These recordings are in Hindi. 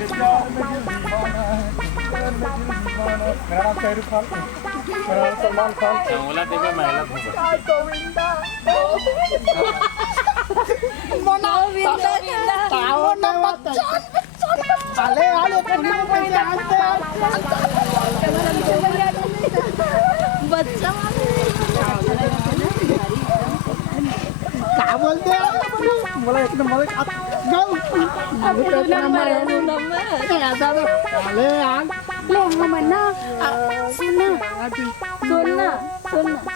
नाम शाहरुख खान, सलमान खान, ओला देवे महिला आले आले बच्चा क्या बोलते हैं बोला एक नंबर आले यार ले मना सुनना सुनना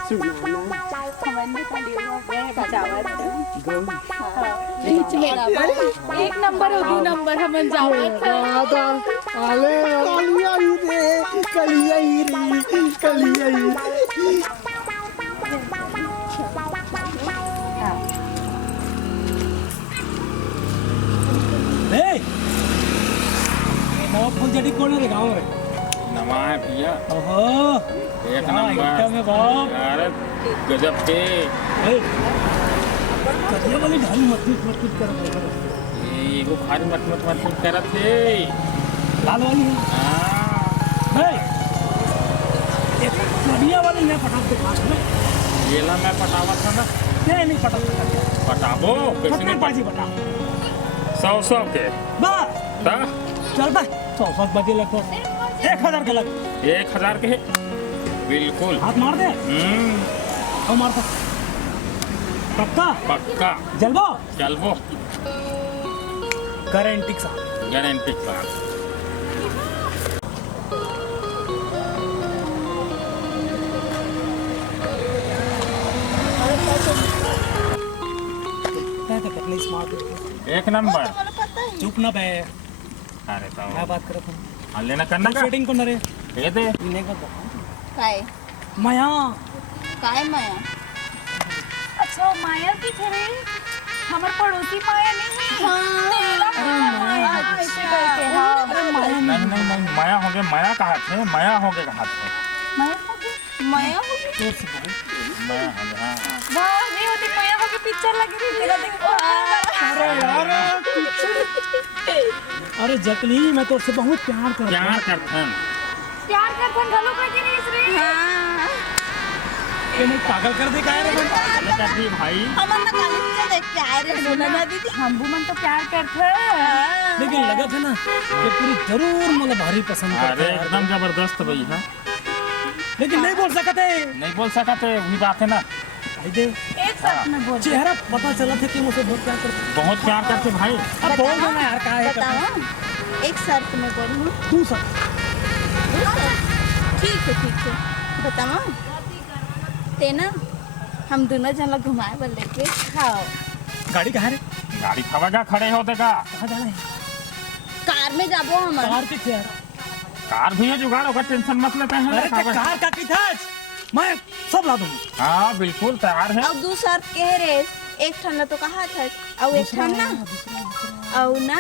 एक नंबर हो दो नंबर हम जाओ आले कलिया ही फुलझड़ी कौन रे गाँव रे नवा है भैया ओहो एक हाँ, नंबर एकदम है बाप अरे गजब के कदिया वाली ढाली मत कर ये वो खारी मत करत थे लाल वाली है हाँ नहीं एक कदिया वाली नहीं पटाख के पास में ये ला मैं पटावा था ना नहीं पटाख पटाबो किसी ने पाजी पटा 100 के बस ता चलता 100 बजे लगो 1000 का लग 1000 के है बिल्कुल हाथ मार दे और मारता पक्का पक्का जलबो चलबो गारंटी के साथ गारंटी के साथ एक नंबर चुप ना बे अरे तो क्या बात कर लेना करना का शूटिंग को न रे ये दे काय माया काय माया अच्छा माया की थे हमार पड़ोसी माया नहीं तेरा माया ऐसे करके हाँ नहीं माया हो गए माया कहा थे माया हो गए कहा थे माया हो माया हो गए हाँ वाह नहीं होती माया हो के पिक्चर लगी थी तेरा देखो अरे जकली मैं तो उससे बहुत प्यार करता क्या हूँ करते हैं प्यार करते गलो करके नहीं इस रे ये नहीं पागल कर दे क्या रे चलो कर दी भाई हमन ना काली पिक्चर देख के आए रे बोला ना दीदी हम भी मन तो प्यार करते लेकिन लगा था ना कि पूरी जरूर मतलब भारी पसंद करता अरे है एकदम जबरदस्त भाई है लेकिन नहीं बोल सकते नहीं बोल सका थे वही बात है ना भाई दे एक साथ में बोल चेहरा पता चला था कि मुझे बहुत प्यार करता बहुत प्यार करते भाई अब बोल देना यार क्या है करता बताओ एक शर्त में बोलूं तू सब ठीक है बताओ ते ना हम दोनों जन घुमाए बोल लेके खाओ गाड़ी कहाँ रे गाड़ी खवागा खड़े होते का कहाँ जाना है कार में जाबो हम कार के क्या कार भी है जुगाड़ होगा टेंशन मत लेते हैं अरे ते कार का की था मैं सब ला दूंगा हाँ बिल्कुल तैयार है और दू शर्त कह रे एक ठंडा तो कहा था और एक ठंडा और ना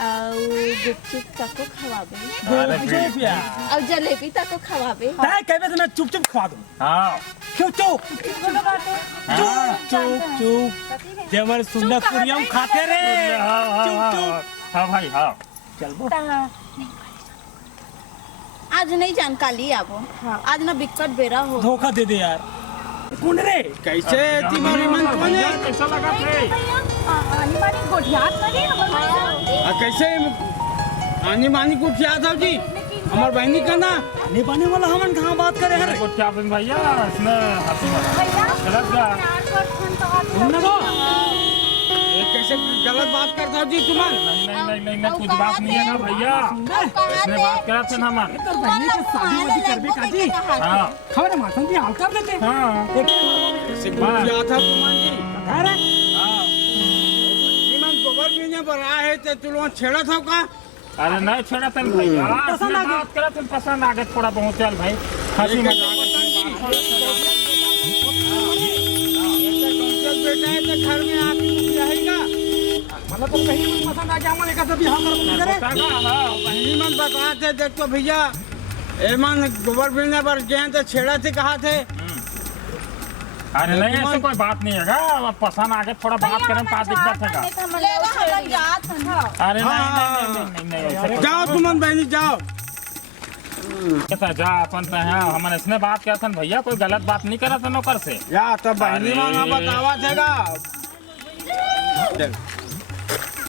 और गुपचुप तको खवाबे अरे चुप यार और जलेबी तको खवाबे तय कहबे तो मैं चुप खवा दूँ हाँ क्यों चुप हाँ चुप जब हमारे सुंदर पुरियम खाते रे चुप हाँ भाई हाँ चल बो आज नहीं जानकारी आबो आज ना बिकट बेरा हो धोखा दे दे यार कौन रे कैसे तुम्हारी मन कौन है कैसा लगा थे आनी बानी गोठियात लगे हमारे कैसे आनी बानी को क्या था जी हमार बहनी का ना नहीं पाने वाला हमन कहाँ बात करे हर कुछ क्या बन भैया इसने हाथी मारा गलत जा सुनने को ये कैसे गलत बात करता हो जी तुम्हार नहीं कुछ बात नहीं है ना भैया इसने बात करा थे ना हमारे कर बहनी के शादी वादी करबे काजी हाँ खबर माथन दी हाल कर देते हाँ कैसे क्या था तुम्हार जी घर है ईमान गोबर पीने पर आए है तो तुम छेड़ा था का अरे नहीं छोड़ा था भैया पसंद आ गया। बात करा थे पसंद आ गया थोड़ा बहुत चल भाई हंसी मजाक बेटा है तो घर में आप रहेगा मतलब तो कहीं पसंद आ गया हमारे का तो बिहार कर करे ईमान बता थे देखो भैया ईमान गोबर पीने पर गए तो छेड़ा थे कहा थे अरे नहीं ऐसे कोई बात नहीं है अब पसंद आके थोड़ा बात करें का दिक्कत है अरे नहीं ऐसे जाओ सुमन बहनी जाओ। कैसा जा अपन तो है हमने इसने बात किया था भैया कोई गलत बात नहीं करा था नौकर से या तब बहनी अरे। मांगा बतावा देगा।